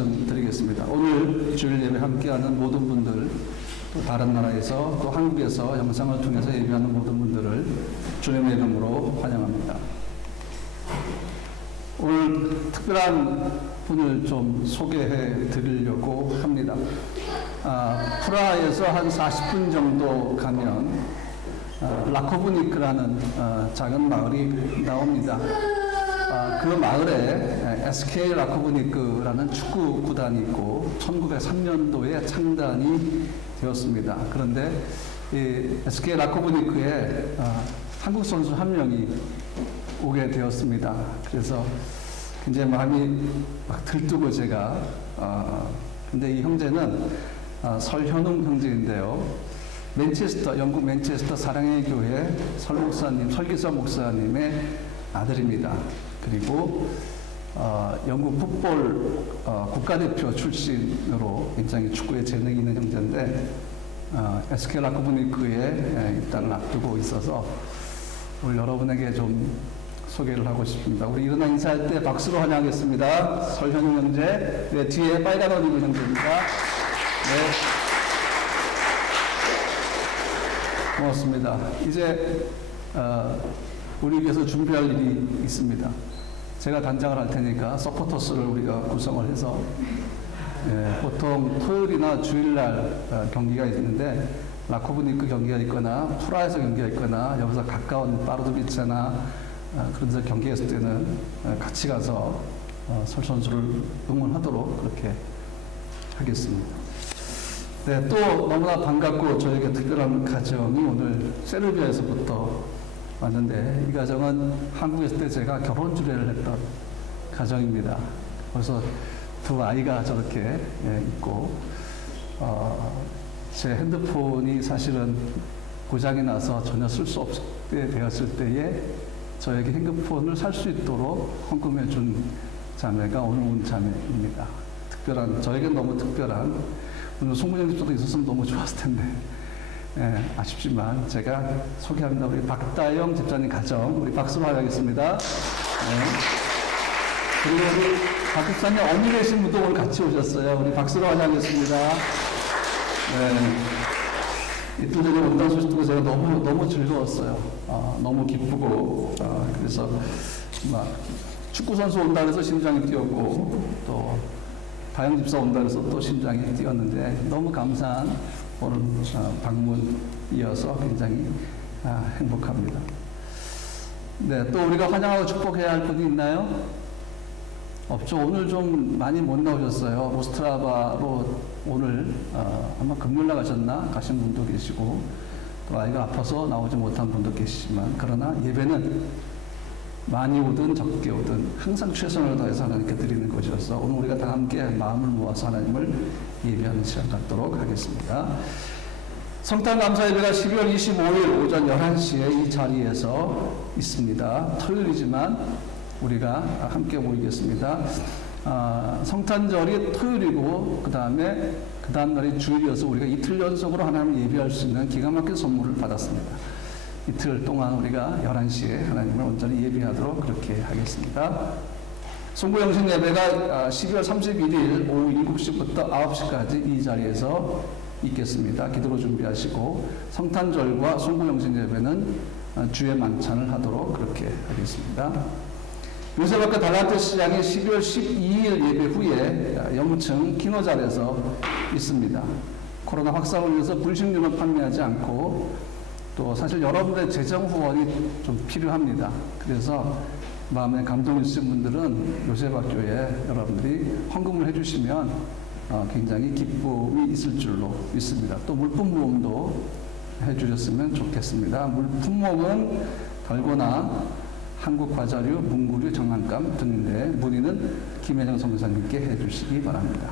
말씀드리겠습니다. 오늘 주일 예배 함께하는 모든 분들, 또 다른 나라에서 또 한국에서 영상을 통해서 예배하는 모든 분들을 주님의 이름으로 환영합니다. 오늘 특별한 분을 좀 소개해 드리려고 합니다. 프라하에서 한 40분 정도 가면 라코브니크라는 작은 마을이 나옵니다. 그 마을에 SK 라코브니크라는 축구 구단이 있고 1903년도에 창단이 되었습니다. 그런데 이 SK 라코브니크에 한국 선수 한 명이 오게 되었습니다. 그래서 굉장히 마음이 막 들뜨고 제가 근데 이 형제는 설현웅 형제인데요. 영국 맨체스터 사랑의 교회 설기서 목사님의 아들입니다. 그리고 영국 풋볼 국가대표 출신으로 굉장히 축구에 재능이 있는 형제인데 SK 라코브니크에 입단을 앞두고 있어서 오늘 여러분에게 좀 소개를 하고 싶습니다. 우리 일어나 인사할 때 박수로 환영하겠습니다. 설현웅 형제, 네, 뒤에 빨간 옷 입은 형제입니다. 네. 고맙습니다. 이제 우리 위해서 준비할 일이 있습니다. 제가 단장을 할 테니까 서포터스를 우리가 구성을 해서 보통 토요일이나 주일날 경기가 있는데 라코브니크 경기가 있거나 프라하에서 경기가 있거나 여기서 가까운 파르두비체나 그런 데서 경기가 있을 때는 같이 가서 설 선수를 응원하도록 그렇게 하겠습니다. 네, 또 너무나 반갑고 저에게 특별한 가정이 오늘 세르비아에서부터 왔는데 이 가정은 한국에 있을 때 제가 결혼 주례를 했던 가정입니다. 그래서 두 아이가 저렇게 있고 제 핸드폰이 사실은 고장이 나서 전혀 쓸 수 없게 되었을 때에 저에게 핸드폰을 살 수 있도록 헌금해 준 자매가 오늘 온 자매입니다. 저에게 너무 특별한 오늘 송문영 집사도 있었으면 너무 좋았을 텐데 아쉽지만 제가 소개합니다. 우리 박다영 집사님 가정 우리 박수로 환영하겠습니다. 그리고 우리 박 집사님 어미 되신 분도 오늘 같이 오셨어요. 우리 박수로 환영하겠습니다. 이틀 전에 온다는 소식 듣고 제가 너무 즐거웠어요. 너무 기쁘고 그래서 막 축구 선수 온다 그래서 심장이 뛰었고 또 다영 집사 온다 그래서 또 심장이 뛰었는데 너무 감사한 오늘 방문이어서 굉장히 행복합니다. 네, 또 우리가 환영하고 축복해야 할 분이 있나요? 없죠. 오늘 좀 많이 못 나오셨어요. 오스트라바로 오늘 아마 금요일 나가셨나 가신 분도 계시고 또 아이가 아파서 나오지 못한 분도 계시지만 그러나 예배는 많이 오든 적게 오든 항상 최선을 다해서 하나님께 드리는 것이어서 오늘 우리가 다 함께 마음을 모아서 하나님을 예배하는 시간 갖도록 하겠습니다. 성탄 감사 예배가 12월 25일 오전 11시에 이 자리에서 있습니다. 토요일이지만 우리가 함께 모이겠습니다. 성탄절이 토요일이고 그 다음 날이 주일이어서 우리가 이틀 연속으로 하나님을 예배할 수 있는 기가 막힌 선물을 받았습니다. 이틀 동안 우리가 11시에 하나님을 온전히 예배하도록 그렇게 하겠습니다. 송구영신 예배가 12월 31일 오후 7시부터 9시까지 이 자리에서 있겠습니다. 기도로 준비하시고 성탄절과 송구영신 예배는 주의 만찬을 하도록 그렇게 하겠습니다. 요새밖에 달란트 시장이 12월 12일 예배 후에 영층 기노잘에서 있습니다. 코로나 확산을 위해서 분식류는 판매하지 않고 또 사실 여러분들의 재정 후원이 좀 필요합니다. 그래서 마음에 감동이 있으신 분들은 요셉학교에 여러분들이 헌금을 해주시면 굉장히 기쁨이 있을 줄로 믿습니다. 또 물품 모음도 해주셨으면 좋겠습니다. 물품 모음은 달고나 한국과자류, 문구류, 장난감 등인데 문의는 김혜정 선교사님께 해주시기 바랍니다.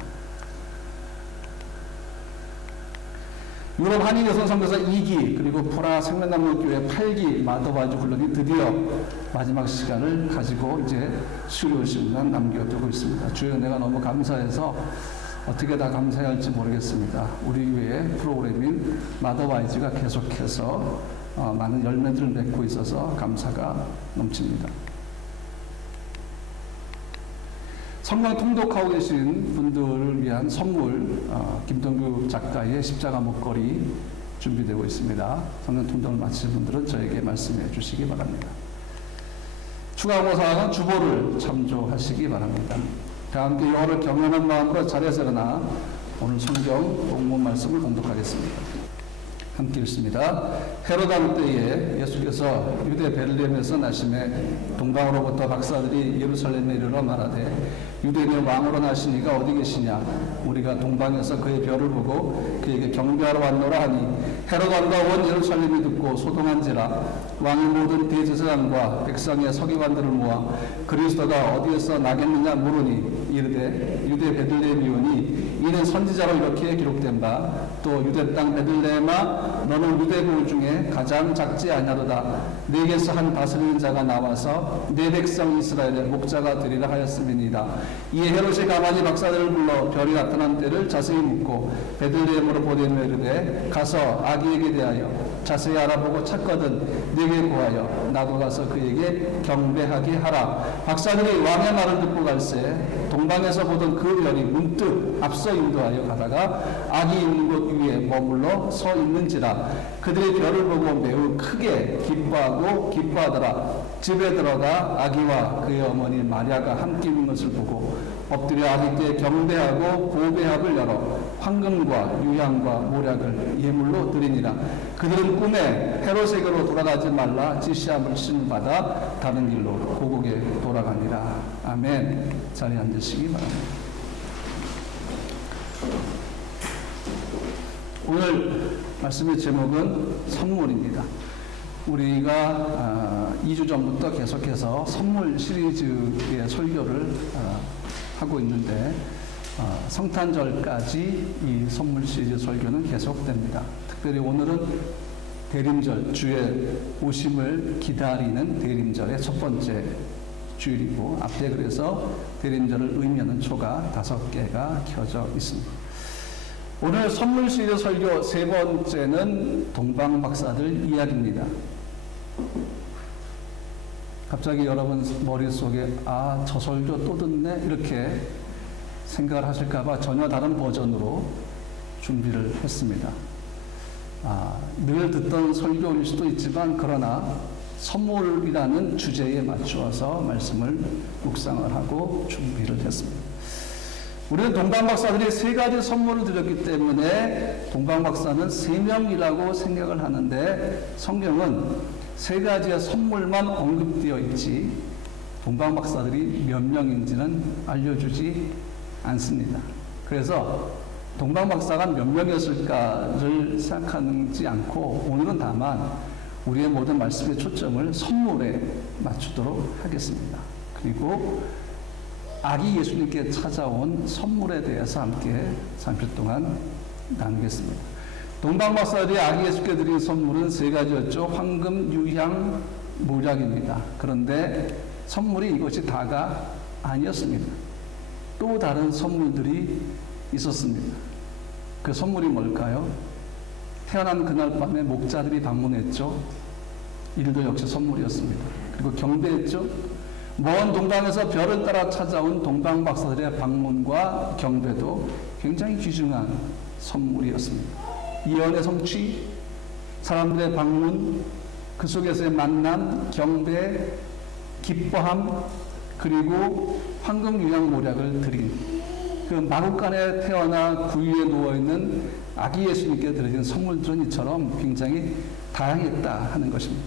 유럽 한인 여성 선교사 2기 그리고 프라하 생명나무교회 8기 마더바이즈 훈련이 드디어 마지막 시간을 가지고 이제 수료 시간 남겨두고 있습니다. 주의 은혜가 너무 감사해서 어떻게 다 감사해야 할지 모르겠습니다. 우리 교회 프로그램인 마더바이즈가 계속해서 많은 열매들을 맺고 있어서 감사가 넘칩니다. 성경 통독하고 계신 분들을 위한 선물, 김동규 작가의 십자가 목걸이 준비되고 있습니다. 성경 통독을 마치신 분들은 저에게 말씀해 주시기 바랍니다. 추가 고사항은 주보를 참조하시기 바랍니다. 다 함께 여호와를 경외하는 마음으로 자리에서 일어나 오늘 성경 본문 말씀을 공독하겠습니다. 함께 읽습니다. 헤롯 왕 때에 예수께서 유대 베들레헴에서 나심에 동방으로부터 박사들이 예루살렘에 이르러 말하되 유대인의 왕으로 나시니가 어디 계시냐? 우리가 동방에서 그의 별을 보고 그에게 경배하러 왔노라 하니 헤롯 왕과 온 예루살렘이 듣고 소동한지라. 왕이 모든 대제사장과 백성의 서기관들을 모아 그리스도가 어디에서 나겠느냐 물으니 이르되 유대 베들레헴이오니 이는 선지자로 이렇게 기록된 바 또 유대 땅 베들레헴아 너는 유대 골 중에 가장 작지 아니하도다. 네게서 한 다스리는 자가 나와서 내 백성 이스라엘의 목자가 되리라 하였음이니이다. 이에 헤롯이 가만히 박사들을 불러 별이 나타난 때를 자세히 묻고 베들레헴으로 보내며 이르되 가서 아기에게 대하여 자세히 알아보고 찾거든 네게 구하여 나도 가서 그에게 경배하게 하라. 박사들이 왕의 말을 듣고 갈새 동방에서 보던 그 별이 문득 앞서 인도하여 가다가 아기 있는 곳 위에 머물러 서 있는지라. 그들의 별을 보고 매우 크게 기뻐하더라. 집에 들어가 아기와 그의 어머니 마리아가 함께 있는 것을 보고 엎드려 아기께 경배하고 보배합을 열어 황금과 유향과 모략을 예물로 드리니라. 그들은 꿈에 헤롯에게로 돌아가지 말라 지시함을 받아 다른 길로 고국에 돌아가니라. 아멘. 자리에 앉으시기 바랍니다. 오늘 말씀의 제목은 선물입니다. 우리가 2주 전부터 계속해서 선물 시리즈의 설교를 하고 있는데 성탄절까지 이 선물 시리즈 설교는 계속됩니다. 특별히 오늘은 대림절, 주의 오심을 기다리는 대림절의 첫 번째 주일이고 앞에 그래서 대림절을 의미하는 초가 5개가 켜져 있습니다. 오늘 선물 시리즈 설교 세 번째는 동방박사들 이야기입니다. 갑자기 여러분 머릿속에 저 설교 또 듣네 이렇게 생각을 하실까봐 전혀 다른 버전으로 준비를 했습니다. 늘 듣던 설교일 수도 있지만 그러나 선물이라는 주제에 맞추어서 말씀을 묵상을 하고 준비를 했습니다. 우리는 동방박사들이 3가지 선물을 드렸기 때문에 동방박사는 3명이라고 생각을 하는데 성경은 3가지의 선물만 언급되어 있지 동방박사들이 몇 명인지는 알려주지 않습니다. 그래서 동방박사가 몇 명이었을까를 생각하지 않고 오늘은 다만 우리의 모든 말씀의 초점을 선물에 맞추도록 하겠습니다. 그리고 아기 예수님께 찾아온 선물에 대해서 함께 30분 동안 나누겠습니다. 동방박사들이 아기 예수께 드린 선물은 3가지였죠. 황금, 유향, 모략입니다. 그런데 선물이 이것이 다가 아니었습니다. 또 다른 선물들이 있었습니다. 그 선물이 뭘까요? 태어난 그날 밤에 목자들이 방문했죠. 이들도 역시 선물이었습니다. 그리고 경배했죠. 먼 동방에서 별을 따라 찾아온 동방박사들의 방문과 경배도 굉장히 귀중한 선물이었습니다. 예언의 성취, 사람들의 방문, 그 속에서의 만남, 경배, 기뻐함, 그리고 황금 유향 모략을 드린 그 마국간에 태어나 구유에 누워있는 아기 예수님께 드려진 선물들은 이처럼 굉장히 다양했다 하는 것입니다.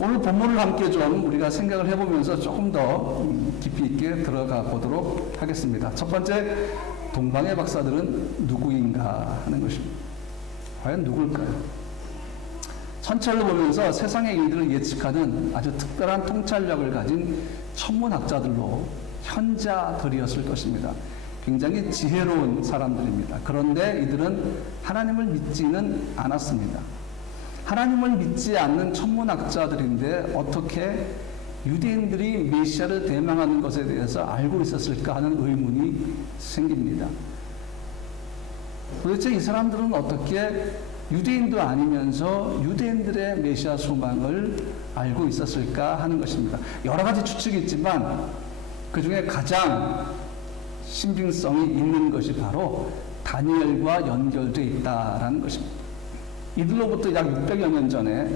오늘 본문을 함께 좀 우리가 생각을 해보면서 조금 더 깊이 있게 들어가 보도록 하겠습니다. 첫 번째, 동방의 박사들은 누구인가 하는 것입니다. 과연 누굴까요? 천체를 보면서 세상의 일들을 예측하는 아주 특별한 통찰력을 가진 천문학자들로 현자들이었을 것입니다. 굉장히 지혜로운 사람들입니다. 그런데 이들은 하나님을 믿지는 않았습니다. 하나님을 믿지 않는 천문학자들인데 어떻게 유대인들이 메시아를 대망하는 것에 대해서 알고 있었을까 하는 의문이 생깁니다. 도대체 이 사람들은 어떻게 유대인도 아니면서 유대인들의 메시아 소망을 알고 있었을까 하는 것입니다. 여러 가지 추측이 있지만 그 중에 가장 신빙성이 있는 것이 바로 다니엘과 연결되어 있다라는 것입니다. 이들로부터 약 600여 년 전에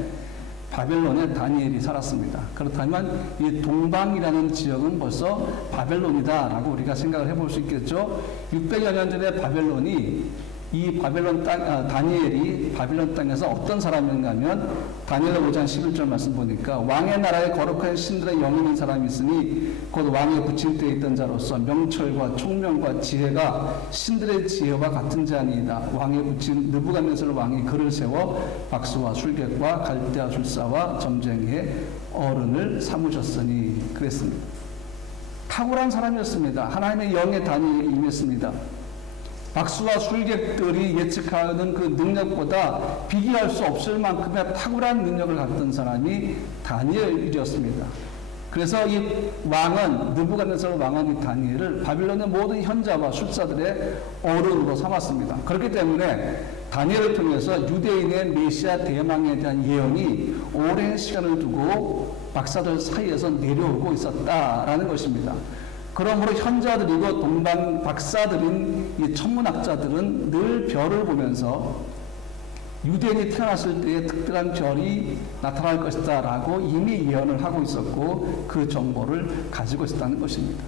바벨론에 다니엘이 살았습니다. 그렇다면 이 동방이라는 지역은 벌써 바벨론이다라고 우리가 생각을 해볼 수 있겠죠. 600여 년 전에 바벨론이 이 바벨론 땅, 다니엘이 바벨론 땅에서 어떤 사람인가 하면 다니엘 5장 11절 말씀 보니까 왕의 나라에 거룩한 신들의 영 있는 사람이 있으니 곧 왕의 부침대에 있던 자로서 명철과 총명과 지혜가 신들의 지혜와 같은 자니이다. 왕의 부침 느부갓네살 왕이 그를 세워 박수와 술객과 갈대아 술사와 점쟁이의 어른을 삼으셨으니 그랬습니다. 탁월한 사람이었습니다. 하나님의 영의 다니엘이 임했습니다. 박수와 술객들이 예측하는 그 능력보다 비교할 수 없을 만큼의 탁월한 능력을 갖던 사람이 다니엘이었습니다. 그래서 이 왕은 느부갓네살 왕은 이 다니엘을 바빌론의 모든 현자와 술사들의 어른으로 삼았습니다. 그렇기 때문에 다니엘을 통해서 유대인의 메시아 대망에 대한 예언이 오랜 시간을 두고 박사들 사이에서 내려오고 있었다라는 것입니다. 그러므로 현자들이고 동방 박사들인 이 천문학자들은 늘 별을 보면서 유대인이 태어났을 때에 특별한 별이 나타날 것이다 라고 이미 예언을 하고 있었고 그 정보를 가지고 있었다는 것입니다.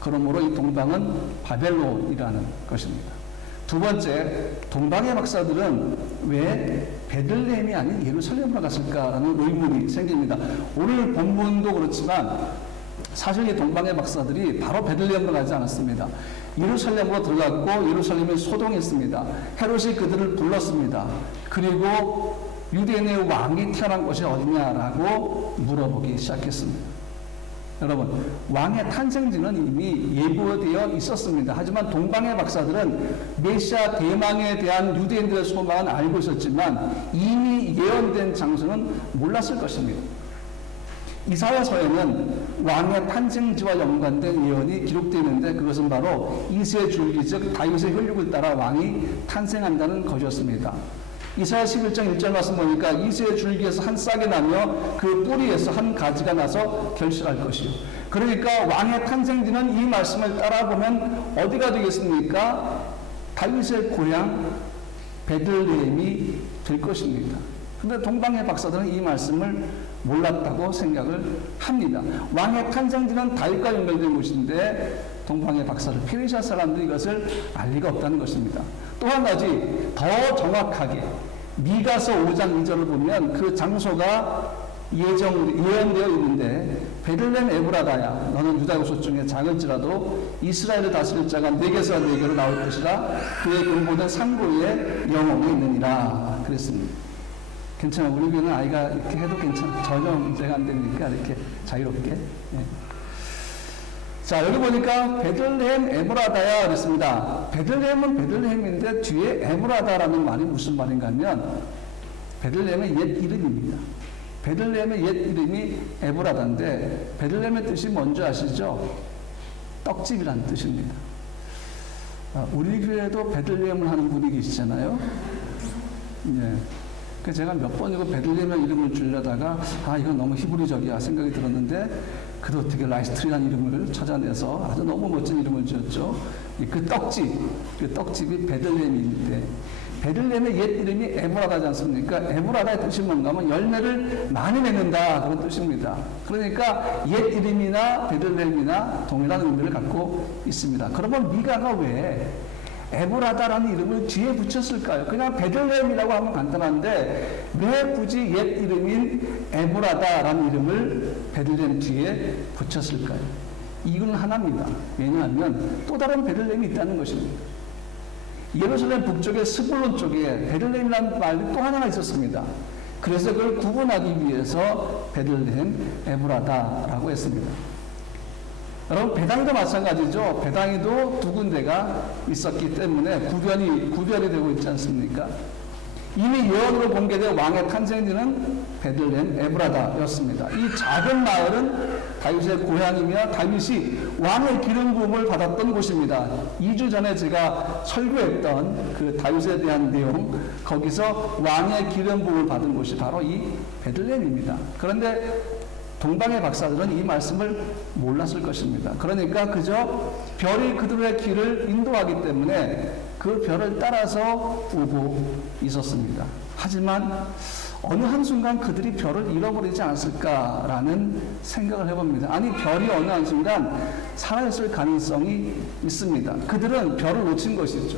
그러므로 이 동방은 바벨론이라는 것입니다. 두 번째, 동방의 박사들은 왜 베들레헴이 아닌 예루살렘으로 갔을까라는 의문이 생깁니다. 오늘 본문도 그렇지만 사실 이 동방의 박사들이 바로 베들레헴으로 가지 않았습니다. 예루살렘으로 들어갔고 예루살렘에 소동했습니다. 헤롯이 그들을 불렀습니다. 그리고 유대인의 왕이 태어난 곳이 어디냐라고 물어보기 시작했습니다. 여러분, 왕의 탄생지는 이미 예고되어 있었습니다. 하지만 동방의 박사들은 메시아 대망에 대한 유대인들의 소망은 알고 있었지만 이미 예언된 장소는 몰랐을 것입니다. 이사야서에는 왕의 탄생지와 연관된 예언이 기록되어 있는데 그것은 바로 이새의 줄기 즉 다윗의 혈육을 따라 왕이 탄생한다는 것이었습니다. 이사야 11장 1절 말씀 보니까 이새의 줄기에서 한 싹이 나며 그 뿌리에서 한 가지가 나서 결실할 것이요. 그러니까 왕의 탄생지는 이 말씀을 따라보면 어디가 되겠습니까? 다윗의 고향 베들레헴이 될 것입니다. 그런데 동방의 박사들은 이 말씀을 몰랐다고 생각을 합니다. 왕의 탄생지는 다윗과 연결된 곳인데 동방의 박사들, 페르시아 사람들이 이것을 알 리가 없다는 것입니다. 또 한 가지 더 정확하게 미가서 5장 2절을 보면 그 장소가 예언되어 있는데 베들레헴 에브라다야 너는 유다 요소 중에 작을지라도 이스라엘을 다스릴 자가 네게서 네게로 나올 것이라 그의 근본은 상고의 영혼이 있느니라 그랬습니다. 괜찮아. 우리 교회는 아이가 이렇게 해도 괜찮아. 전혀 문제가 안 되니까 이렇게 자유롭게. 예. 자, 여기 보니까 베들레헴 에브라다야 그랬습니다. 베들레헴은 베들레헴인데 뒤에 에브라다라는 말이 무슨 말인가 하면 베들레헴의 옛 이름입니다. 베들레헴의 옛 이름이 에브라다인데 베들레헴의 뜻이 뭔지 아시죠? 떡집이라는 뜻입니다. 우리 교회도 베들레헴을 하는 분이 계시잖아요. 예. 그래서 제가 몇 번 이거 베들레헴의 이름을 주려다가 이건 너무 히브리적이야 생각이 들었는데 그도 어떻게 라이스트리라는 이름을 찾아내서 아주 너무 멋진 이름을 지었죠. 그 떡집이 베들레헴인데 베들레헴의 옛 이름이 에브라다지 않습니까? 에브라다의 뜻이 뭔가 하면 열매를 많이 맺는다 그런 뜻입니다. 그러니까 옛 이름이나 베들레헴이나 동일한 의미를 갖고 있습니다. 그러면 미가가 왜 에브라다라는 이름을 뒤에 붙였을까요? 그냥 베들레헴이라고 하면 간단한데 왜 굳이 옛 이름인 에브라다라는 이름을 베들레헴 뒤에 붙였을까요? 이유는 하나입니다. 왜냐하면 또 다른 베들레헴이 있다는 것입니다. 예루살렘 북쪽의 스불론 쪽에 베들레헴이라는 말이 또 하나가 있었습니다. 그래서 그걸 구분하기 위해서 베들레헴 에브라다라고 했습니다. 여러분, 배당도 마찬가지죠. 배당에도 두 군데가 있었기 때문에 구별이 되고 있지 않습니까? 이미 예언으로 공개된 왕의 탄생지는 베들레헴 에브라다였습니다. 이 작은 마을은 다윗의 고향이며 다윗이 왕의 기름 부음을 받았던 곳입니다. 2주 전에 제가 설교했던 그 다윗에 대한 내용, 거기서 왕의 기름 부음을 받은 곳이 바로 이 베들레헴입니다. 그런데 동방의 박사들은 이 말씀을 몰랐을 것입니다. 그러니까 그저 별이 그들의 길을 인도하기 때문에 그 별을 따라서 오고 있었습니다. 하지만 어느 한순간 그들이 별을 잃어버리지 않았을까라는 생각을 해봅니다. 아니, 별이 어느 한순간 사라졌을 가능성이 있습니다. 그들은 별을 놓친 것이죠.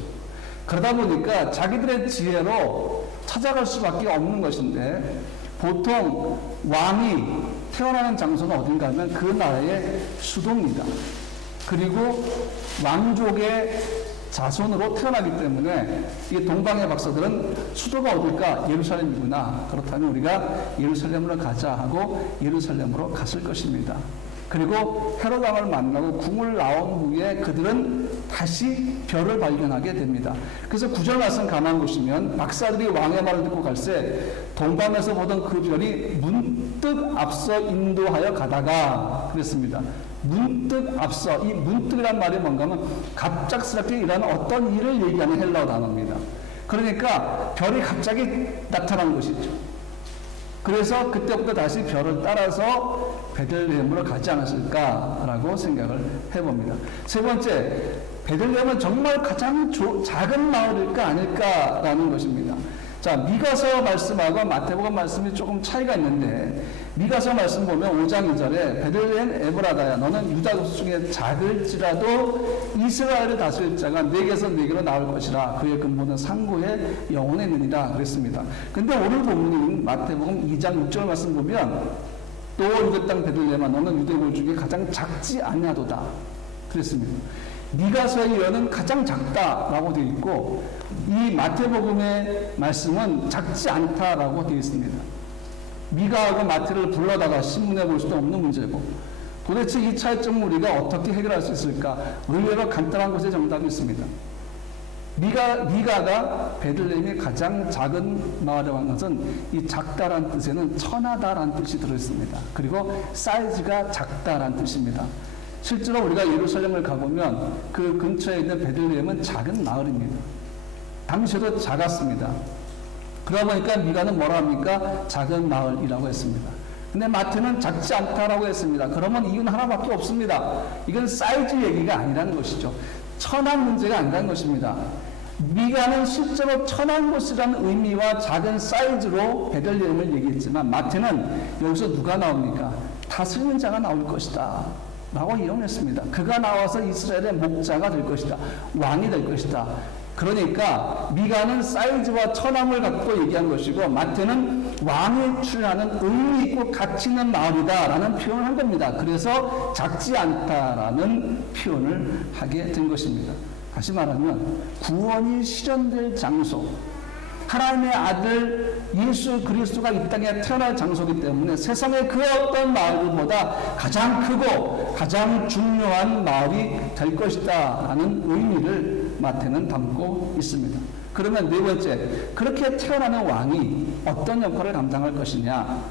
그러다 보니까 자기들의 지혜로 찾아갈 수밖에 없는 것인데, 보통 왕이 태어나는 장소가 어딘가 하면 그 나라의 수도입니다. 그리고 왕족의 자손으로 태어나기 때문에 이 동방의 박사들은 수도가 어딜까? 예루살렘이구나. 그렇다면 우리가 예루살렘으로 가자 하고 예루살렘으로 갔을 것입니다. 그리고 헤롯 왕을 만나고 궁을 나온 후에 그들은 다시 별을 발견하게 됩니다. 그래서 9절 말씀 가만 보시면 박사들이 왕의 말을 듣고 갈새 동방에서 보던 그 별이 문득 앞서 인도하여 가다가 그랬습니다. 문득 앞서, 이 문득이란 말이 뭔가 하면 갑작스럽게 일어나는 어떤 일을 얘기하는 헬라어 단어입니다. 그러니까 별이 갑자기 나타난 것이죠. 그래서 그때부터 다시 별을 따라서 베들레헴으로 가지 않았을까라고 생각을 해봅니다. 세 번째, 베들레헴은 정말 가장 작은 마을일까 아닐까라는 것입니다. 자, 미가서 말씀하고 마태복음 말씀이 조금 차이가 있는데, 미가서 말씀 보면 5장 2절에 베들레헴 에브라다야 너는 유다 중에 작을지라도 이스라엘을 다스릴 자가 네게서 네게로 나올 것이라 그의 근본은 상고에 영원했느니라 그랬습니다. 근데 오늘 본문인 마태복음 2장 6절 말씀 보면 또 유대 땅 베들레헴아 너는 유대골 중에 가장 작지 아니하도다 그랬습니다. 미가서의 예언은 가장 작다라고 되어 있고 이 마태복음의 말씀은 작지 않다라고 되어 있습니다. 미가하고 마태를 불러다가 신문해 볼 수도 없는 문제고 도대체 이 차이점을 우리가 어떻게 해결할 수 있을까? 의외로 간단한 것의 정답이 있습니다. 미가가 베들레헴의 가장 작은 마을이라고 하는 것은 이 작다란 뜻에는 천하다라는 뜻이 들어있습니다. 그리고 사이즈가 작다라는 뜻입니다. 실제로 우리가 예루살렘을 가보면 그 근처에 있는 베들레헴은 작은 마을입니다. 당시에도 작았습니다. 그러다 보니까 미가는 뭐라 합니까? 작은 마을이라고 했습니다. 근데 마태는 작지 않다라고 했습니다. 그러면 이유는 하나밖에 없습니다. 이건 사이즈 얘기가 아니라는 것이죠. 천한 문제가 아니라는 것입니다. 미가는 실제로 천한 곳이라는 의미와 작은 사이즈로 베들레헴을 얘기했지만 마태는 여기서 누가 나옵니까? 다스리는 자가 나올 것이다 라고 예언했습니다. 그가 나와서 이스라엘의 목자가 될 것이다. 왕이 될 것이다. 그러니까 미가는 사이즈와 천함을 갖고 얘기한 것이고 마태는 왕이 출연하는 의미 있고 가치 있는 마을이다 라는 표현을 한 겁니다. 그래서 작지 않다라는 표현을 하게 된 것입니다. 다시 말하면 구원이 실현될 장소, 하나님의 아들 예수 그리스도가 이 땅에 태어날 장소이기 때문에 세상의 그 어떤 마을보다 가장 크고 가장 중요한 마을이 될 것이다 라는 의미를 마태는 담고 있습니다. 그러면 네 번째, 그렇게 태어나는 왕이 어떤 역할을 감당할 것이냐?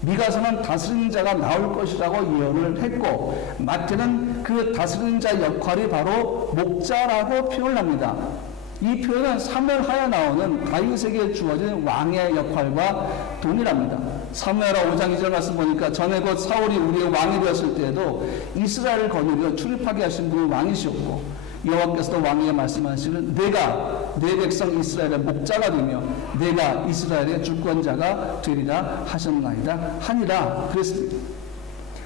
미가서는 다스리는 자가 나올 것이라고 예언을 했고 마태는 그 다스리는 자의 역할이 바로 목자라고 표현을 합니다. 이 표현은 사무엘하에 나오는 다윗에게 주어진 왕의 역할과 동일합니다. 사무엘하 5장 2절 말씀 보니까 전에 곧 사울이 우리의 왕이 되었을 때에도 이스라엘을 거느려 출입하게 하신 분이 왕이시었고 여호와께서도 왕에게 말씀하시기를 내가 내 백성 이스라엘의 목자가 되며 내가 이스라엘의 주권자가 되리라 하셨나이다 하니라 그랬습니다.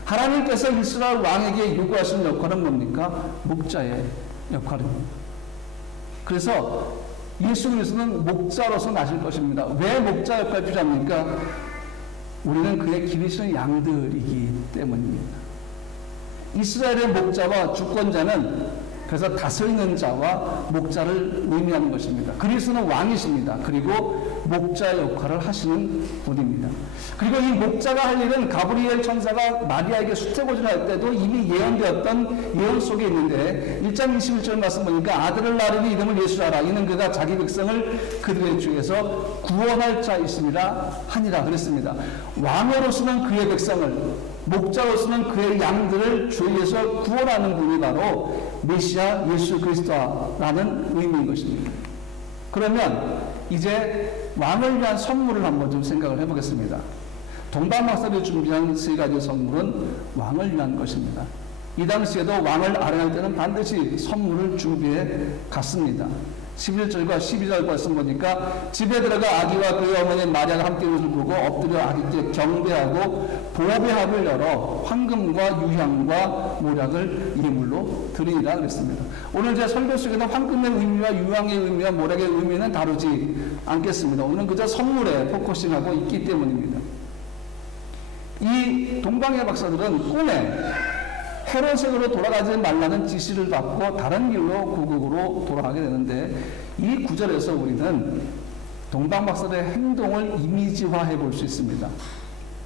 하나님께서 이스라엘 왕에게 요구하신 역할은 뭡니까? 목자의 역할입니다. 그래서 예수 그리스도는 목자로서 나실 것입니다. 왜 목자 역할이 필요합니까? 우리는 그의 기르시는 양들이기 때문입니다. 이스라엘의 목자와 주권자는 그래서 다스리는 자와 목자를 의미하는 것입니다. 그리스도는 왕이십니다. 그리고 목자 역할을 하시는 분입니다. 그리고 이 목자가 할 일은 가브리엘 천사가 마리아에게 수태고지를 할 때도 이미 예언되었던 예언 속에 있는데 1장 21절 말씀 보니까 아들을 낳으니 이름을 예수라라. 이는 그가 자기 백성을 그들의 죄에서 구원할 자이시니라 하니라 그랬습니다. 왕으로서는 그의 백성을 목자로서는 그의 양들을 죄에서 구원하는 분이 바로 메시아 예수 그리스도라는 의미인 것입니다. 그러면 이제 왕을 위한 선물을 한번 좀 생각을 해보겠습니다. 동방박사들이 준비한 세 가지 선물은 왕을 위한 것입니다. 이 당시에도 왕을 아뢰할 때는 반드시 선물을 준비해 갔습니다. 11절과 12절 말씀 보니까 집에 들어가 아기와 그의 어머니 마리아가 함께 옷을 보고 엎드려 아기께 경배하고 보배의 합을 열어 황금과 유향과 모략을 예물로 드리니라 그랬습니다. 오늘 제 설교 속에는 황금의 의미와 유향의 의미와 모략의 의미는 다루지 않겠습니다. 오늘은 그저 선물에 포커싱하고 있기 때문입니다. 이 동방의 박사들은 꿈에 헤롯으로 돌아가지 말라는 지시를 받고 다른 길로 고국으로 돌아가게 되는데, 이 구절에서 우리는 동방박사들의 행동을 이미지화해 볼 수 있습니다.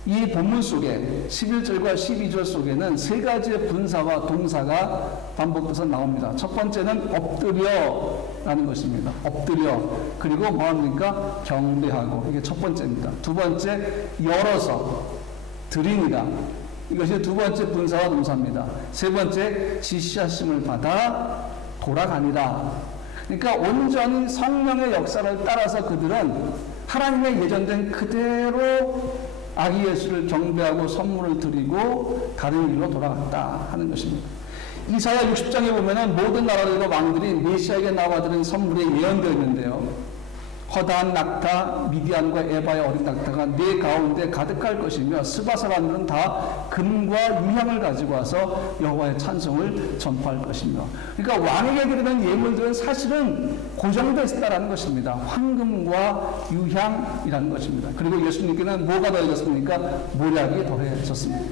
이 본문 속에 11절과 12절 속에는 세 가지의 분사와 동사가 반복돼서 나옵니다. 첫 번째는 엎드려라는 것입니다. 엎드려. 그리고 뭐합니까? 경배하고. 이게 첫 번째입니다. 두 번째, 열어서 드리니라. 이것이 두 번째 분사와 동사입니다. 세 번째, 지시하심을 받아 돌아가니라. 그러니까 온전히 성령의 역사를 따라서 그들은 하나님의 예정된 그대로 아기 예수를 경배하고 선물을 드리고 다른 길로 돌아갔다 하는 것입니다. 이사야 60장에 보면은 모든 나라들과 왕들이 메시아에게 나와드린 선물이 예언되어 있는데요. 허다한 낙타, 미디안과 에바의 어린 낙타가 네 가운데 가득할 것이며 스바 사람들은 다 금과 유향을 가지고 와서 여호와의 찬송을 전파할 것이며. 그러니까 왕에게 드리는 예물들은 사실은 고정되어 있다는 것입니다. 황금과 유향이라는 것입니다. 그리고 예수님께는 뭐가 더해졌습니까? 모략이 더해졌습니다.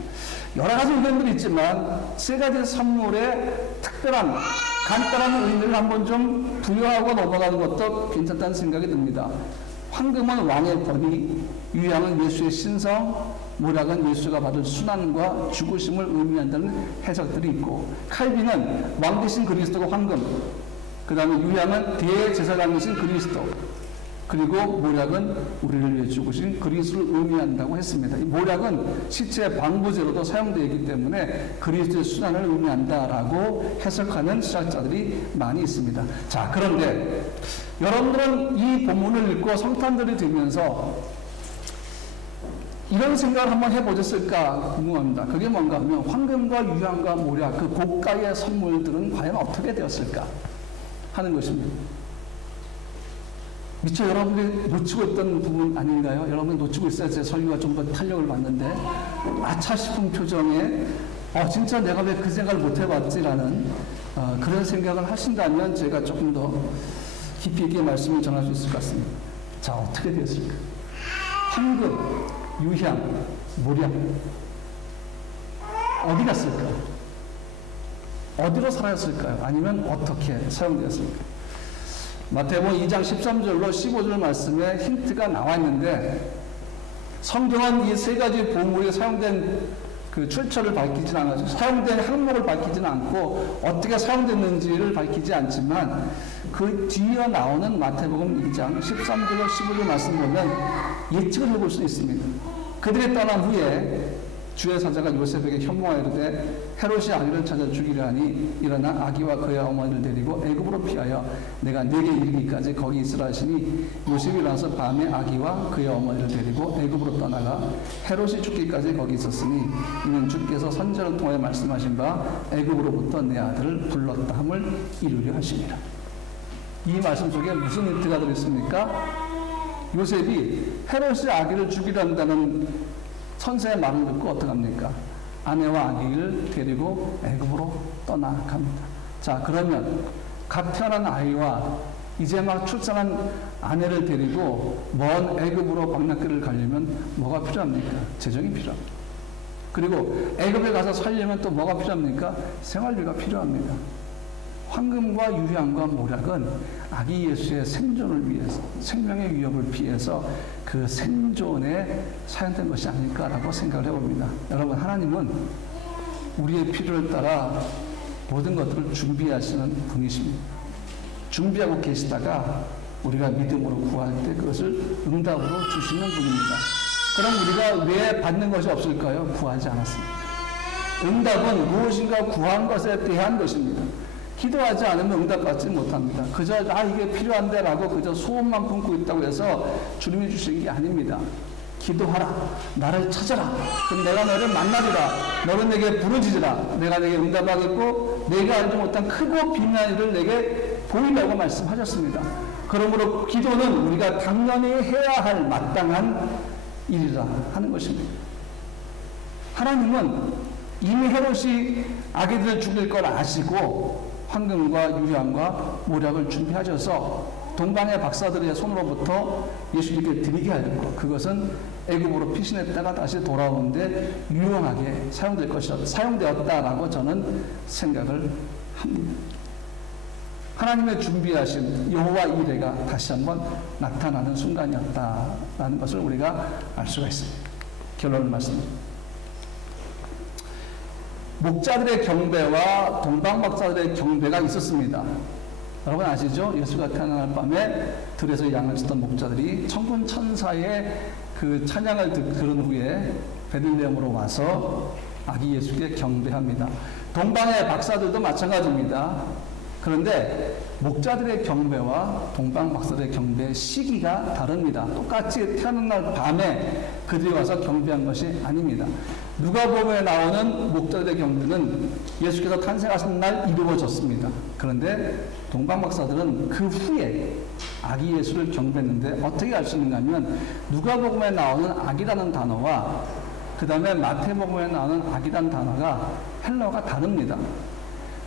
여러 가지 의견들이 있지만 세 가지 선물에 특별한 간단한 의미를 한번 좀 부여하고 넘어가는 것도 괜찮다는 생각이 듭니다. 황금은 왕의 권위, 유향은 예수의 신성, 모략은 예수가 받을 순환과 죽으심을 의미한다는 해석들이 있고, 칼빈은 왕 대신 그리스도가 황금, 그 다음에 유향은 대제사장 대신 그리스도, 그리고 모략은 우리를 위해 죽으신 그리스도를 의미한다고 했습니다. 이 모략은 시체 방부제로도 사용되어 있기 때문에 그리스도의 순환을 의미한다라고 해석하는 신학자들이 많이 있습니다. 자, 그런데 여러분들은 이 본문을 읽고 성탄절이 되면서 이런 생각을 한번 해보셨을까 궁금합니다. 그게 뭔가 하면 황금과 유향과 모략, 그 고가의 선물들은 과연 어떻게 되었을까 하는 것입니다. 미처 여러분들이 놓치고 있던 부분 아닌가요? 여러분이 놓치고 있어야 제 설교가 좀 더 탄력을 받는데, 아차 싶은 표정에 진짜 내가 왜 그 생각을 못 해봤지라는 그런 생각을 하신다면 제가 조금 더 깊이 있게 말씀을 전할 수 있을 것 같습니다. 자, 어떻게 되었을까? 황금, 유향, 모략 어디 갔을까? 어디로 사라졌을까요? 아니면 어떻게 사용되었을까? 마태복음 2장 13절로 15절 말씀에 힌트가 나와 있는데, 성경은 이 세 가지 보물이 사용된 그 출처를 밝히진 않아서 사용된 항목을 밝히지는 않고 어떻게 사용됐는지를 밝히지 않지만, 그 뒤에 나오는 마태복음 2장 13절로 15절 말씀 보면 예측을 해볼 수 있습니다. 그들이 떠난 후에 주의 사자가 요셉에게 현몽하여 이르되 헤롯이 아기를 찾아 죽이려 하니 일어나 아기와 그의 어머니를 데리고 애굽으로 피하여 내가 네게 이르기까지 거기 있으라 하시니, 요셉이 일어나서 밤에 아기와 그의 어머니를 데리고 애굽으로 떠나가 헤롯이 죽기까지 거기 있었으니 이는 주께서 선지자를 통하여 말씀하신 바 애굽으로부터 내 아들을 불렀다 함을 이루려 하시니라. 이 말씀 속에 무슨 힌트가 들어있습니까? 요셉이 헤롯이 아기를 죽이려 한다는 선생의 말을 듣고 어떡합니까? 아내와 아기를 데리고 애굽으로 떠나갑니다. 자, 그러면 갓 태어난 아이와 이제 막 출산한 아내를 데리고 먼 애굽으로 광야길을 가려면 뭐가 필요합니까? 재정이 필요합니다. 그리고 애굽에 가서 살려면 또 뭐가 필요합니까? 생활비가 필요합니다. 황금과 유향과 모략은 아기 예수의 생존을 위해서, 생명의 위협을 피해서 그 생존에 사용된 것이 아닐까라고 생각을 해봅니다. 여러분, 하나님은 우리의 필요를 따라 모든 것들을 준비하시는 분이십니다. 준비하고 계시다가 우리가 믿음으로 구할 때 그것을 응답으로 주시는 분입니다. 그럼 우리가 왜 받는 것이 없을까요? 구하지 않았습니다. 응답은 무엇인가 구한 것에 대한 것입니다. 기도하지 않으면 응답받지 못합니다. 그저 이게 필요한데 라고 그저 소원만 품고 있다고 해서 주님이 주신 게 아닙니다. 기도하라. 나를 찾아라. 그럼 내가 너를 만나리라. 너는 내게 부르짖으라. 내가 내게 응답하겠고 내가 알지 못한 크고 비밀한 일을 내게 보이라고 말씀하셨습니다. 그러므로 기도는 우리가 당연히 해야 할 마땅한 일이라 하는 것입니다. 하나님은 이미 헤롯이 아기들을 죽일 걸 아시고 황금과 유향과 모략을 준비하셔서 동방의 박사들의 손으로부터 예수님께 드리게 하였고, 그것은 애굽으로 피신했다가 다시 돌아오는데 유용하게 사용되었다라고 저는 생각을 합니다. 하나님의 준비하신 여호와 이레가 다시 한번 나타나는 순간이었다라는 것을 우리가 알 수가 있습니다. 결론을 말씀드립니다. 목자들의 경배와 동방박사들의 경배가 있었습니다. 여러분 아시죠? 예수가 태어난 밤에 들에서 양을 치던 목자들이 천군 천사의 그 찬양을 들은 후에 베들레헴으로 와서 아기 예수께 경배합니다. 동방의 박사들도 마찬가지입니다. 그런데 목자들의 경배와 동방 박사들의 경배의 시기가 다릅니다. 똑같이 태어난 날 밤에 그들이 와서 경배한 것이 아닙니다. 누가복음에 나오는 목자들의 경배는 예수께서 탄생하신 날 이루어졌습니다. 그런데 동방 박사들은 그 후에 아기 예수를 경배했는데 어떻게 알 수 있는가 하면 누가복음에 나오는 아기라는 단어와 그 다음에 마태복음에 나오는 아기라는 단어가 헬라어가 다릅니다.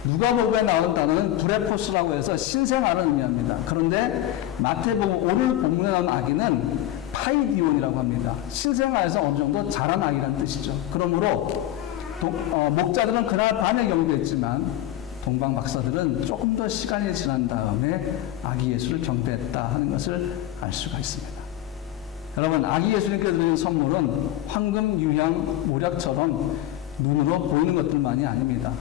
누가복음에 나오는 단어는 브레포스라고 해서 신생아를 의미합니다. 그런데 마태복음 오늘 본문에 나오는 아기는 파이디온이라고 합니다. 신생아에서 어느 정도 자란 아기라는 뜻이죠. 그러므로 목자들은 그날 밤에 경배했지만 동방 박사들은 조금 더 시간이 지난 다음에 아기 예수를 경배했다 하는 것을 알 수가 있습니다. 여러분, 아기 예수님께 드리는 선물은 황금, 유향, 모략처럼 눈으로 보이는 것들만이 아닙니다.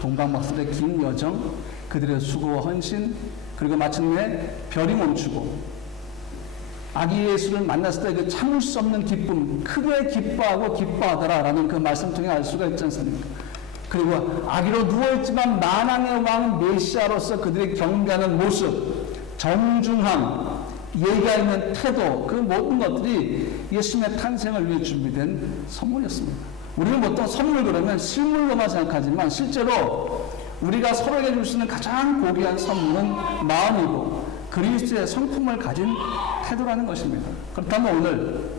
동방 박사들의 긴 여정, 그들의 수고와 헌신, 그리고 마침내 별이 멈추고 아기 예수를 만났을 때 그 참을 수 없는 기쁨, 크게 기뻐하고 기뻐하더라라는 그 말씀 통해 알 수가 있지 않습니까? 그리고 아기로 누워있지만 만왕의 왕 메시아로서 그들이 경배하는 모습, 정중함, 예의가 있는 태도, 그 모든 것들이 예수님의 탄생을 위해 준비된 선물이었습니다. 우리는 보통 선물 그러면 실물로만 생각하지만 실제로 우리가 서로에게 줄 수 있는 가장 고귀한 선물은 마음이고 그리스도의 성품을 가진 태도라는 것입니다. 그렇다면 오늘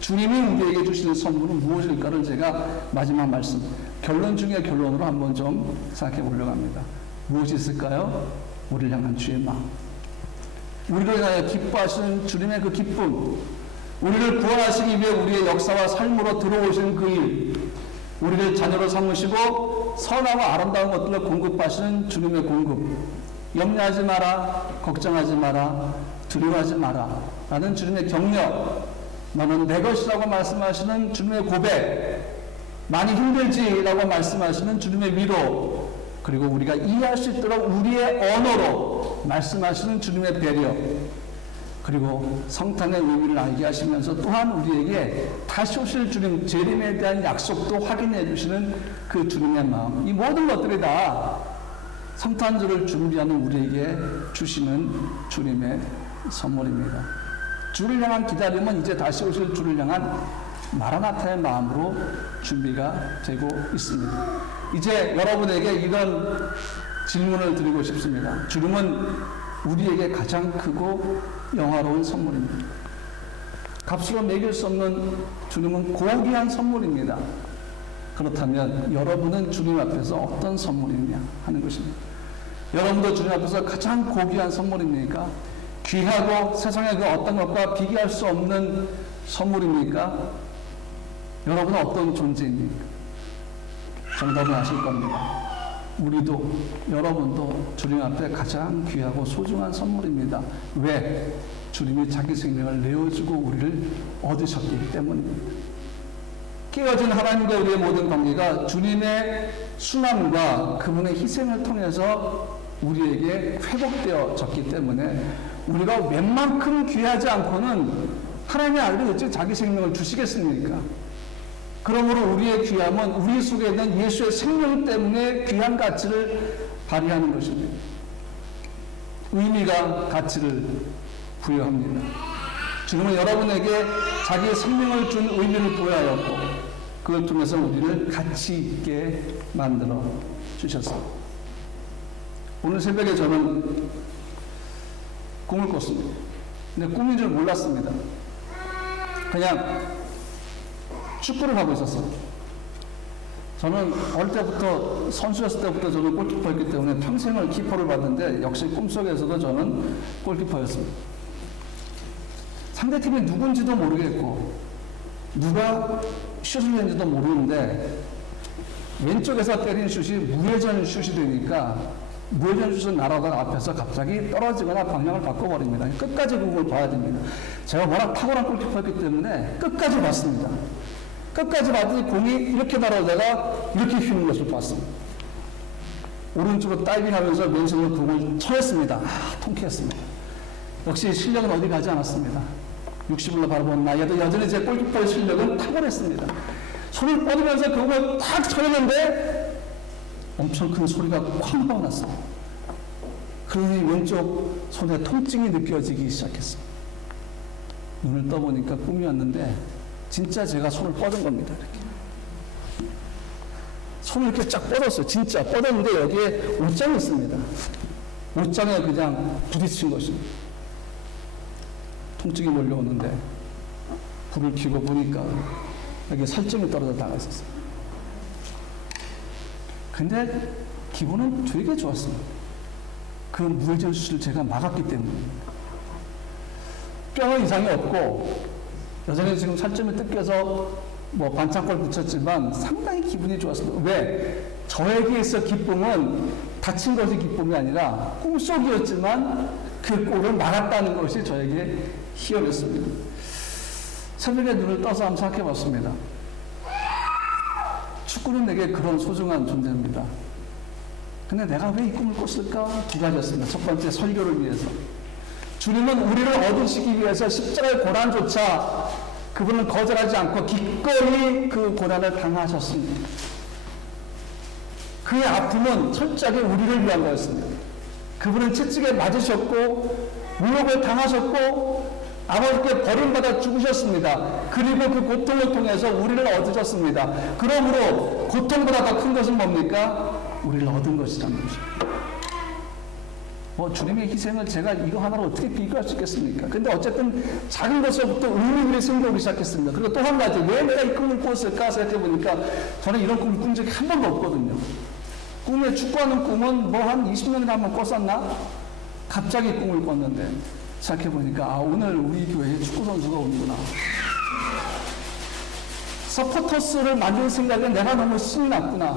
주님이 우리에게 주시는 선물은 무엇일까를 제가 마지막 말씀, 결론 중에 결론으로 한번 좀 생각해 보려고 합니다. 무엇이 있을까요? 우리를 향한 주의 마음, 우리를 향하여 기뻐하시는 주님의 그 기쁨, 우리를 구원하시기 위해 우리의 역사와 삶으로 들어오신 그 일, 우리를 자녀로 삼으시고 선하고 아름다운 것들을 공급하시는 주님의 공급, 염려하지 마라, 걱정하지 마라, 두려워하지 마라 라는 주님의 격려, 너는 내 것이라고 말씀하시는 주님의 고백, 많이 힘들지라고 말씀하시는 주님의 위로, 그리고 우리가 이해할 수 있도록 우리의 언어로 말씀하시는 주님의 배려, 그리고 성탄의 의미를 알게 하시면서 또한 우리에게 다시 오실 주님 재림에 대한 약속도 확인해 주시는 그 주님의 마음, 이 모든 것들이 다 성탄절을 준비하는 우리에게 주시는 주님의 선물입니다. 주를 향한 기다림은 이제 다시 오실 주를 향한 마라나타의 마음으로 준비가 되고 있습니다. 이제 여러분에게 이런 질문을 드리고 싶습니다. 주님은 우리에게 가장 크고 영화로운 선물입니다. 값으로 매길 수 없는 주님은 고귀한 선물입니다. 그렇다면 여러분은 주님 앞에서 어떤 선물이냐 하는 것입니다. 여러분도 주님 앞에서 가장 고귀한 선물입니까? 귀하고 세상의 그 어떤 것과 비교할 수 없는 선물입니까? 여러분은 어떤 존재입니까? 정답은 아실 겁니다. 우리도 여러분도 주님 앞에 가장 귀하고 소중한 선물입니다. 왜? 주님이 자기 생명을 내어주고 우리를 얻으셨기 때문입니다. 깨어진 하나님과 우리의 모든 관계가 주님의 순환과 그분의 희생을 통해서 우리에게 회복되어졌기 때문에 우리가 웬만큼 귀하지 않고는 하나님의 아들이 어찌 자기 생명을 주시겠습니까? 그러므로 우리의 귀함은 우리 속에 있는 예수의 생명 때문에 귀한 가치를 발휘하는 것입니다. 의미가 가치를 부여합니다. 주님은 여러분에게 자기의 생명을 준 의미를 부여하였고 그걸 통해서 우리를 가치 있게 만들어 주셨습니다. 오늘 새벽에 저는 꿈을 꿨습니다. 근데 꿈인 줄 몰랐습니다. 그냥 축구를 하고 있었어요. 저는 어릴 때부터, 선수였을 때부터 저는 골키퍼였기 때문에 평생을 키퍼를 봤는데 역시 꿈속에서도 저는 골키퍼였습니다. 상대팀이 누군지도 모르겠고 누가 슛을 했는지도 모르는데 왼쪽에서 때린 슛이 무회전 슛이 되니까 무회전 슛을 날아다가 앞에서 갑자기 떨어지거나 방향을 바꿔버립니다. 끝까지 그걸 봐야 됩니다. 제가 워낙 탁월한 골키퍼였기 때문에 끝까지 봤습니다. 끝까지 봤더니 공이 이렇게 날아다가 이렇게 휘는 것을 봤습니다. 오른쪽으로 다이빙하면서 왼손으로 공을 쳐냈습니다. 통쾌했습니다. 역시 실력은 어디 가지 않았습니다. 60으로 바라본 나이에도 여전히 제 골키퍼의 실력은 탁월했습니다. 손을 뻗으면서 그 공을 탁 쳐냈는데 엄청 큰 소리가 쾅 하고 났어요. 그러니 왼쪽 손에 통증이 느껴지기 시작했어요. 눈을 떠보니까 꿈이었는데 진짜 제가 손을 뻗은 겁니다. 이렇게 손을 이렇게 쫙 뻗었어요. 진짜 뻗었는데 여기에 옷장이 있습니다. 옷장에 그냥 부딪힌 것입니다. 통증이 몰려오는데 불을 켜고 보니까 여기 살점이 떨어져 나가 있었어요. 근데 기분은 되게 좋았습니다. 그 무회전 슛을 제가 막았기 때문입니다. 뼈는 이상이 없고 여전히 지금 살점이 뜯겨서 뭐 반창골 붙였지만 상당히 기분이 좋았습니다. 왜? 저에게 있어 기쁨은 다친 것이 기쁨이 아니라 꿈속이었지만 그 골을 막았다는 것이 저에게 희열이었습니다. 새벽에 눈을 떠서 한번 생각해 봤습니다. 축구는 내게 그런 소중한 존재입니다. 근데 내가 왜 이 꿈을 꿨을까? 두 가지였습니다. 첫 번째, 설교를 위해서. 주님은 우리를 얻으시기 위해서 십자가의 고난조차 그분은 거절하지 않고 기꺼이 그 고난을 당하셨습니다. 그의 아픔은 철저하게 우리를 위한 거였습니다. 그분은 채찍에 맞으셨고 모욕을 당하셨고 아버지께 버림받아 죽으셨습니다. 그리고 그 고통을 통해서 우리를 얻으셨습니다. 그러므로 고통보다 더 큰 것은 뭡니까? 우리를 얻은 것이라는 것입니다. 주님의 희생을 제가 이거 하나로 어떻게 비교할 수 있겠습니까? 근데 어쨌든 작은 것부터 의미가 생겨오기 시작했습니다. 그리고 또 한 가지, 왜 내가 이 꿈을 꿨을까 생각해 보니까 저는 이런 꿈을 꾼 적이 한 번도 없거든요. 꿈에 축구하는 꿈은 뭐 한 20년에 한 번 꿨었나? 갑자기 꿈을 꿨는데 생각해 보니까 오늘 우리 교회에 축구 선수가 오는구나. 서포터스를 만들 생각에 내가 너무 신이 났구나.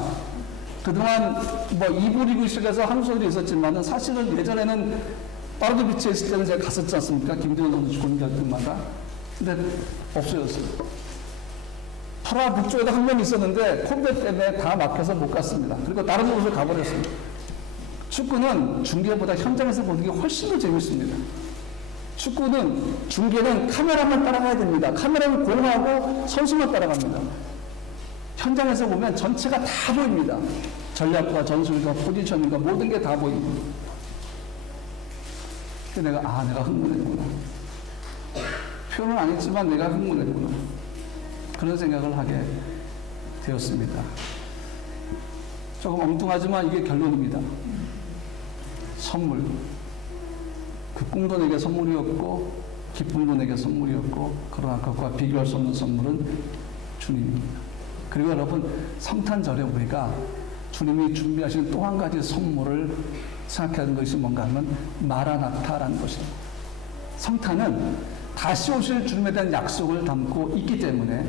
그동안 뭐 2부 리그식에서 한국 선수들이 있었지만은 사실은 예전에는 파르드 비치에 있을 때는 제가 갔었지 않습니까? 김대현 선수 공격할 때마다. 근데 없어졌어요. 파라 북쪽에도 한 번 있었는데 코비드 때문에 다 막혀서 못 갔습니다. 그리고 다른 곳으로 가버렸습니다. 축구는 중계보다 현장에서 보는 게 훨씬 더 재밌습니다. 축구는 중계는 카메라만 따라가야 됩니다. 카메라는 공하고 선수만 따라갑니다. 현장에서 보면 전체가 다 보입니다. 전략과 전술과 포지션과 모든 게 다 보입니다. 그래서 내가 흥분했구나. 표현은 안 했지만 내가 흥분했구나. 그런 생각을 하게 되었습니다. 조금 엉뚱하지만 이게 결론입니다. 선물. 그 꿈도 내게 선물이었고 기쁨도 내게 선물이었고 그러나 그것과 비교할 수 없는 선물은 주님입니다. 그리고 여러분 성탄절에 우리가 주님이 준비하신 또 한 가지 선물을 생각하는 것이 뭔가 하면 마라나타라는 것입니다. 성탄은 다시 오실 주님에 대한 약속을 담고 있기 때문에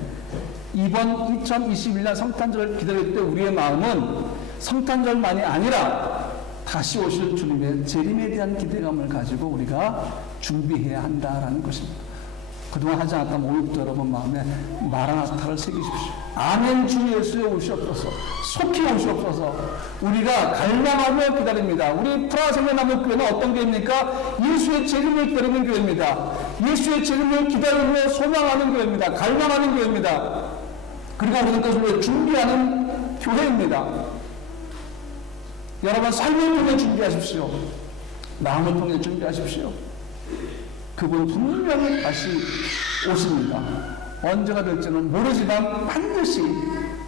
이번 2021년 성탄절을 기다릴 때 우리의 마음은 성탄절만이 아니라 다시 오실 주님의 재림에 대한 기대감을 가지고 우리가 준비해야 한다라는 것입니다. 그동안 하지 않았던 오늘부터 여러분 마음에 마라나타를 새기십시오. 아멘 주 예수의 오시옵소서. 속히 오시옵소서. 우리가 갈망하며 기다립니다. 우리 프라하 생명나무교회는 어떤 교회입니까? 예수의 재림을 기다리는 교회입니다. 예수의 재림을 기다리며 소망하는 교회입니다. 갈망하는 교회입니다. 그리고 우리는 그것을 준비하는 교회입니다. 여러분 삶을 통해 준비하십시오. 마음을 통해 준비하십시오. 그분 분명히 다시 오십니다. 언제가 될지는 모르지만 반드시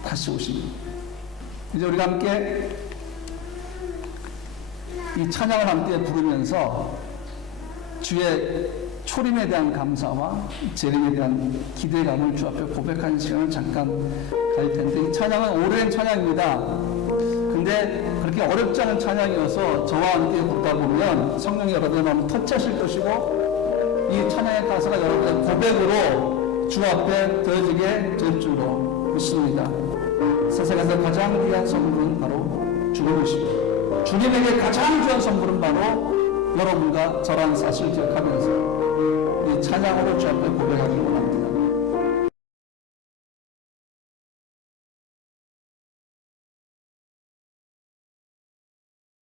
다시 오십니다. 이제 우리가 함께 이 찬양을 함께 부르면서 주의 초림에 대한 감사와 재림에 대한 기대감을 주 앞에 고백하는 시간을 잠깐 가질 텐데, 이 찬양은 오랜 찬양입니다. 근데 그렇게 어렵지 않은 찬양이어서 저와 함께 부르다 보면 성령이 여러분의 마음을 터치하실 것이고, 이 찬양의 가사가 여러분의 고백으로 주 앞에 되어지게 될 줄로 믿습니다. 세상에서 가장 귀한 선물은 바로 죽음이시고, 주님에게 가장 귀한 선물은 바로 여러분과 저라는 사실을 기억하면서 이 찬양으로 주 앞에 고백하기를